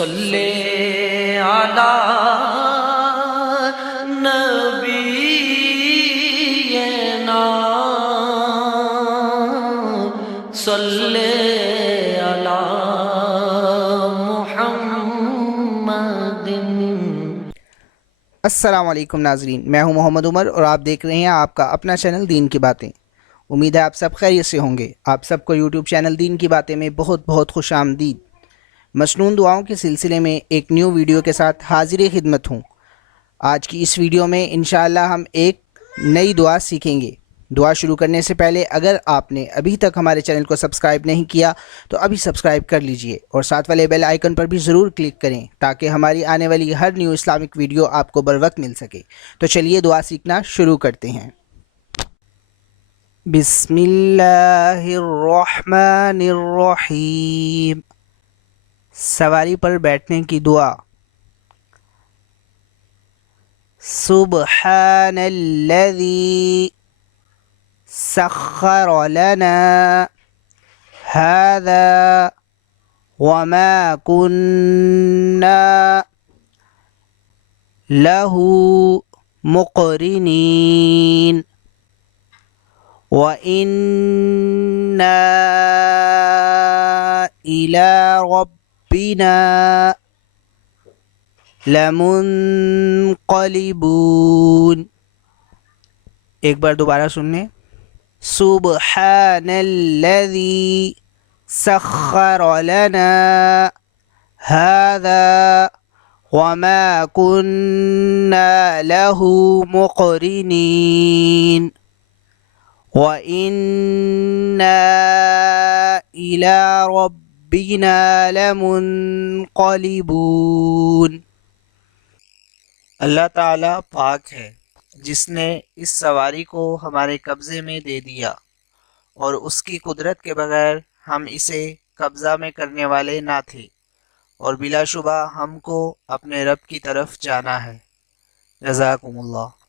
صلی علی نبینا صلی علی محمد۔ السلام علیکم ناظرین، میں ہوں محمد عمر اور آپ دیکھ رہے ہیں آپ کا اپنا چینل دین کی باتیں۔ امید ہے آپ سب خیریت سے ہوں گے۔ آپ سب کو یوٹیوب چینل دین کی باتیں میں بہت بہت خوش آمدید۔ مسنون دعاؤں کے سلسلے میں ایک نیو ویڈیو کے ساتھ حاضر خدمت ہوں۔ آج کی اس ویڈیو میں انشاءاللہ ہم ایک نئی دعا سیکھیں گے۔ دعا شروع کرنے سے پہلے اگر آپ نے ابھی تک ہمارے چینل کو سبسکرائب نہیں کیا تو ابھی سبسکرائب کر لیجئے اور ساتھ والے بیل آئیکن پر بھی ضرور کلک کریں تاکہ ہماری آنے والی ہر نیو اسلامک ویڈیو آپ کو بروقت مل سکے۔ تو چلیے دعا سیکھنا شروع کرتے ہیں۔ بسم اللہ الرحمن الرحیم۔ سواری پر بیٹھنے کی دعا۔ سبحان الذی سخر لنا هذا وما كنا له مقرنين وإنا إلى ربنا لمنقلبون۔ ایک بار دوبارہ سننے۔ سبحان الذی سخر لنا هذا وما كنا له مقرنين وإنا إلى ربنا لمنقلبون۔ اللہ تعالیٰ پاک ہے جس نے اس سواری کو ہمارے قبضے میں دے دیا اور اس کی قدرت کے بغیر ہم اسے قبضہ میں کرنے والے نہ تھے، اور بلا شبہ ہم کو اپنے رب کی طرف جانا ہے۔ جزاکم اللہ۔